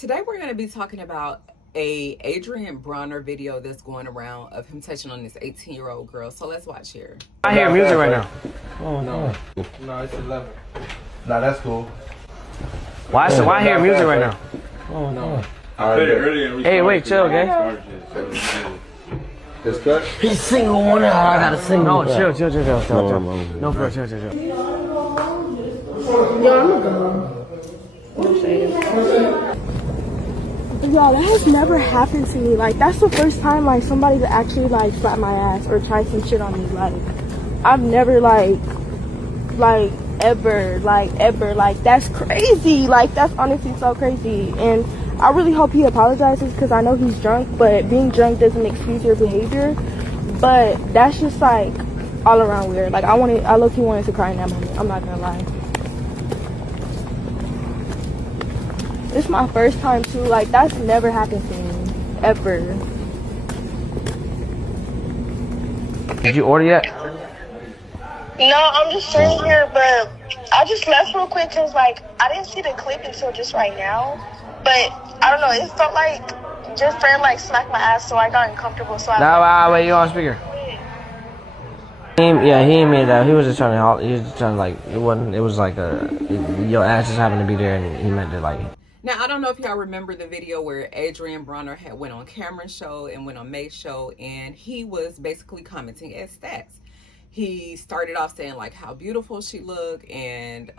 Today we're going to be talking about a Adrian Broner video that's going around of him touching on this 18-year-old girl. So let's watch here. I hear music right now. Oh no. No, it's 11. Nah, that's cool. Why I hear music right now? Oh no. I played it earlier. Hey, wait, chill, okay? It's cut? He's single one out. I gotta sing. No, chill. No, for real, chill. Yo, I'm gonna go. Yo, that has never happened to me. Like, that's the first time, like, somebody actually, like, slap my ass or try some shit on me. Like, I've never, ever. Like, that's crazy. Like, that's honestly so crazy. And I really hope he apologizes because I know he's drunk, but being drunk doesn't excuse your behavior. But that's just, like, all around weird. Like, I low-key wanted to cry in that moment. I'm not gonna lie. This is my first time too. Like, that's never happened to me ever. Did you order yet? No, I'm just sitting here, but I just left real quick because, like, I didn't see the clip until just right now. But I don't know. It felt like your friend like smacked my ass, so I got uncomfortable. So Wait, you on speaker? He ain't made that. He was just trying to like, it was like your ass just happened to be there and he meant to like. Now, I don't know if y'all remember the video where Adrian Broner had went on Cameron's show and went on May's show, and he was basically commenting at stats. He started off saying like how beautiful she looked and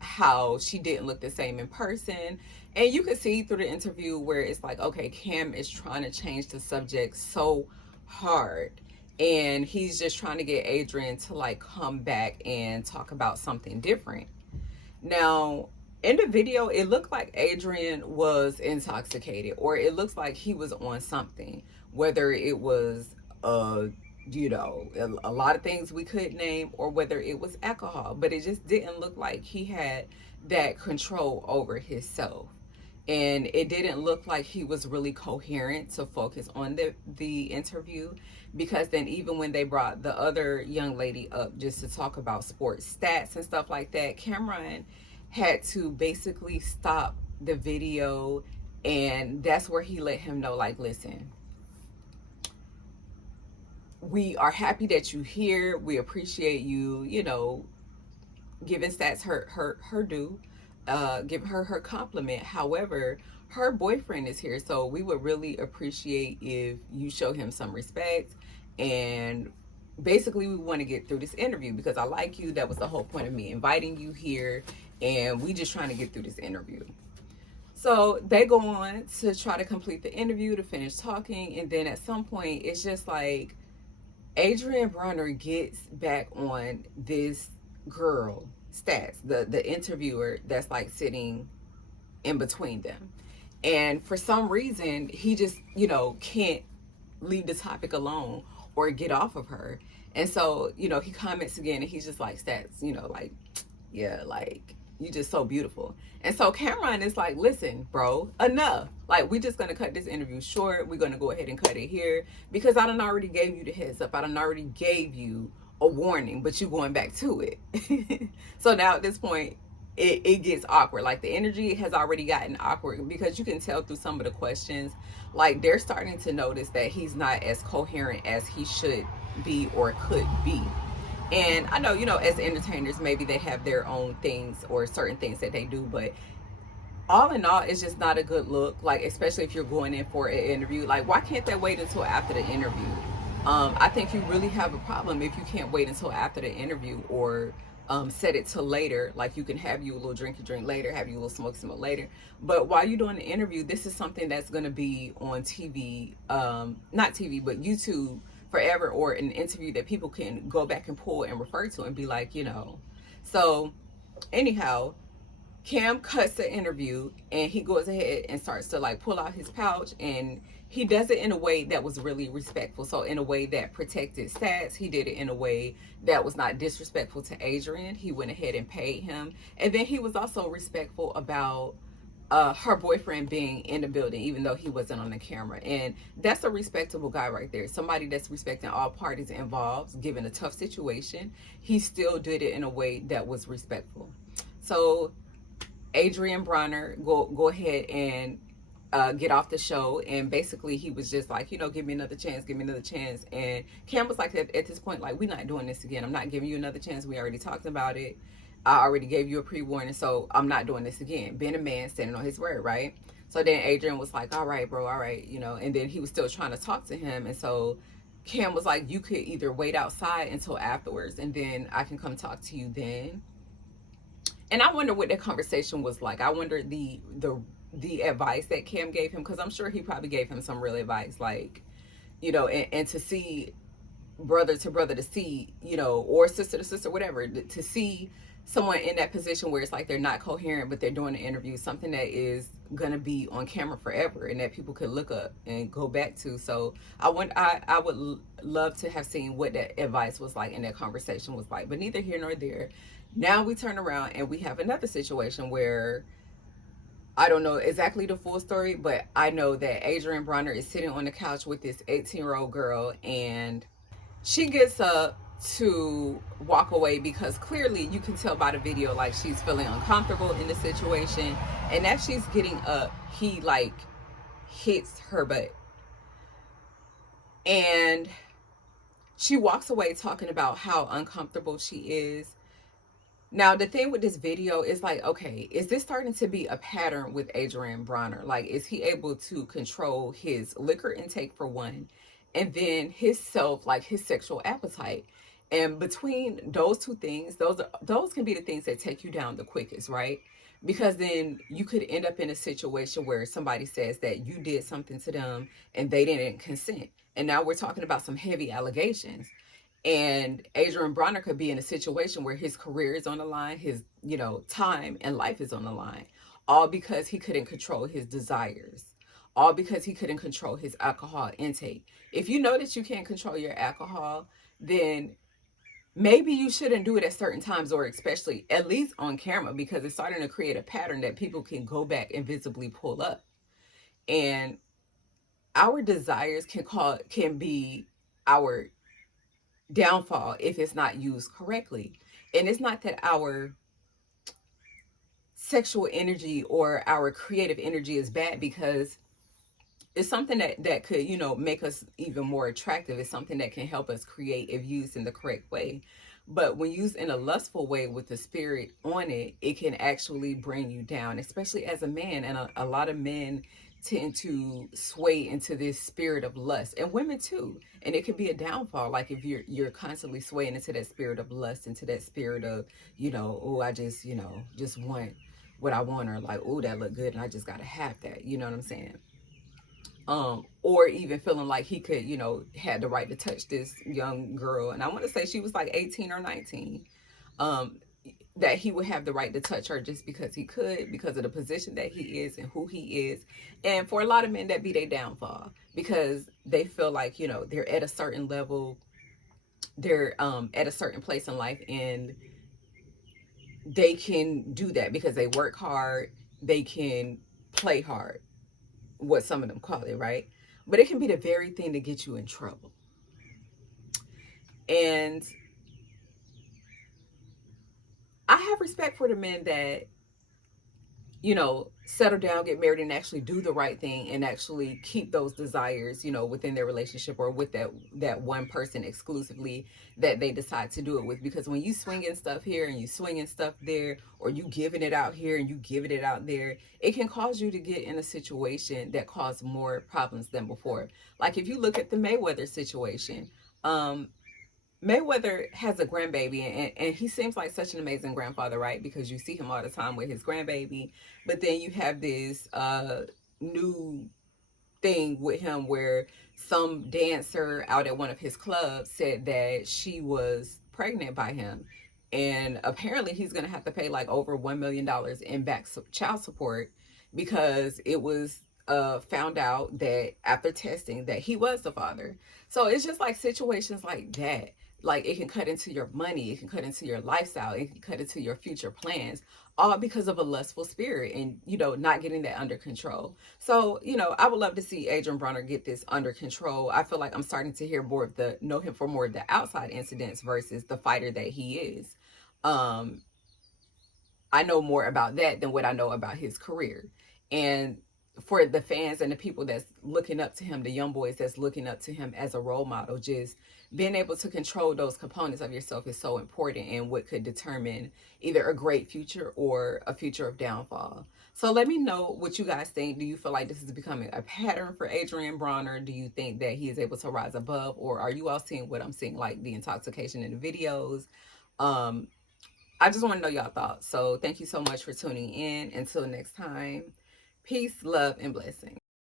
how she didn't look the same in person. And you could see through the interview where it's like, okay, Cam is trying to change the subject so hard. And he's just trying to get Adrian to like come back and talk about something different. Now, in the video, it looked like Adrian was intoxicated, or it looks like he was on something, whether it was, a lot of things we could name, or whether it was alcohol, but it just didn't look like he had that control over himself. And it didn't look like he was really coherent to focus on the interview, because then even when they brought the other young lady up just to talk about sports stats and stuff like that, Cameron had to basically stop the video, and that's where he let him know, like, listen, we are happy that you're here. We appreciate you, giving stats her due, giving her compliment. However, her boyfriend is here, so we would really appreciate if you show him some respect. And basically, we want to get through this interview because I like you. That was the whole point of me inviting you here, and we just trying to get through this interview. So they go on to try to complete the interview, to finish talking, and then at some point, it's just like Adrian Broner gets back on this girl, Stats, the interviewer that's like sitting in between them. And for some reason, he just, can't leave the topic alone or get off of her. And so, he comments again, and he's just like, Stats, yeah, like, you just so beautiful. And so Cameron is like, listen, bro, enough. Like, we just gonna cut this interview short. We're gonna go ahead and cut it here because I done already gave you the heads up. I done already gave you a warning, but you going back to it. So now at this point, it gets awkward. Like, the energy has already gotten awkward because you can tell through some of the questions, like, they're starting to notice that he's not as coherent as he should be or could be. And I know, as entertainers, maybe they have their own things or certain things that they do, but all in all, it's just not a good look. Like, especially if you're going in for an interview, like, why can't they wait until after the interview? I think you really have a problem if you can't wait until after the interview, or set it to later. Like, you can have you a little drink later, have you a little smoke later. But while you're doing the interview, this is something that's going to be on TV, not TV, but YouTube forever, or an interview that people can go back and pull and refer to and be like, So anyhow, Cam cuts the interview and he goes ahead and starts to like pull out his pouch, and he does it in a way that was really respectful. So in a way that protected Stats, he did it in a way that was not disrespectful to Adrian. He went ahead and paid him. And then he was also respectful about her boyfriend being in the building, even though he wasn't on the camera. And that's a respectable guy right there. Somebody that's respecting all parties involved, given a tough situation. He still did it in a way that was respectful. So Adrian Broner go ahead and get off the show, and basically he was just like, give me another chance, give me another chance. And Cam was like, at this point, like, we're not doing this again. I'm not giving you another chance. We already talked about it. I already gave you a pre-warning, so I'm not doing this again. Being a man, standing on his word, right? So then Adrian was like, all right, bro, all right, and then he was still trying to talk to him. And so Cam was like, you could either wait outside until afterwards, and then I can come talk to you then. And I wonder what that conversation was like. I wonder the advice that Cam gave him, because I'm sure he probably gave him some real advice, like, and to see brother to brother, to see, or sister to sister, whatever, to see someone in that position where it's like they're not coherent, but they're doing an interview, something that is going to be on camera forever and that people could look up and go back to. So I would love to have seen what that advice was like and that conversation was like, but neither here nor there. Now we turn around and we have another situation where I don't know exactly the full story, but I know that Adrian Broner is sitting on the couch with this 18-year-old girl, and she gets up to walk away because clearly you can tell by the video, like, she's feeling uncomfortable in the situation. And as she's getting up, he like hits her butt. And she walks away talking about how uncomfortable she is. Now, the thing with this video is like, okay, is this starting to be a pattern with Adrian Broner? Like, is he able to control his liquor intake, for one, and then his sexual appetite? And between those two things, those can be the things that take you down the quickest, right? Because then you could end up in a situation where somebody says that you did something to them and they didn't consent. And now we're talking about some heavy allegations. And Adrian Broner could be in a situation where his career is on the line, his, time and life is on the line, all because he couldn't control his desires, all because he couldn't control his alcohol intake. If you know that you can't control your alcohol, then maybe you shouldn't do it at certain times, or especially at least on camera, because it's starting to create a pattern that people can go back and visibly pull up. And our desires can be our downfall if it's not used correctly. And it's not that our sexual energy or our creative energy is bad, because it's something that could, make us even more attractive. It's something that can help us create if used in the correct way. But when used in a lustful way with the spirit on it, it can actually bring you down, especially as a man. And a lot of men tend to sway into this spirit of lust, and women too. And it can be a downfall. Like if you're constantly swaying into that spirit of lust, into that spirit of, oh, I just, just want what I want, or like, oh, that look good and I just gotta have that. You know what I'm saying? Or even feeling like he could, had the right to touch this young girl. And I want to say she was like 18 or 19. That he would have the right to touch her just because he could, because of the position that he is and who he is. And for a lot of men, that be their downfall, because they feel like, they're at a certain level, they're at a certain place in life, and they can do that because they work hard, they can play hard, what some of them call it, right? But it can be the very thing to get you in trouble. And I have respect for the men that, settle down, get married, and actually do the right thing, and actually keep those desires, within their relationship, or with that one person exclusively that they decide to do it with. Because when you swinging stuff here and you swinging stuff there, or you giving it out here and you giving it out there, it can cause you to get in a situation that causes more problems than before. Like if you look at the Mayweather situation, Mayweather has a grandbaby, and he seems like such an amazing grandfather, right? Because you see him all the time with his grandbaby. But then you have this new thing with him where some dancer out at one of his clubs said that she was pregnant by him. And apparently he's going to have to pay like over $1 million in back child support, because it was found out that after testing that he was the father. So it's just like situations like that. Like it can cut into your money, it can cut into your lifestyle, it can cut into your future plans, all because of a lustful spirit and, not getting that under control. So, I would love to see Adrian Broner get this under control. I feel like I'm starting to hear know him for more of the outside incidents versus the fighter that he is. I I know more about that than what I know about his career. And for the fans and the people that's looking up to him, the young boys that's looking up to him as a role model, just being able to control those components of yourself is so important, and what could determine either a great future or a future of downfall. So let me know what you guys think. Do you feel like this is becoming a pattern for Adrian Broner? Do you think that he is able to rise above, or are you all seeing what I'm seeing, like the intoxication in the videos? I just want to know y'all thoughts. So thank you so much for tuning in. Until next time, peace, love, and blessings.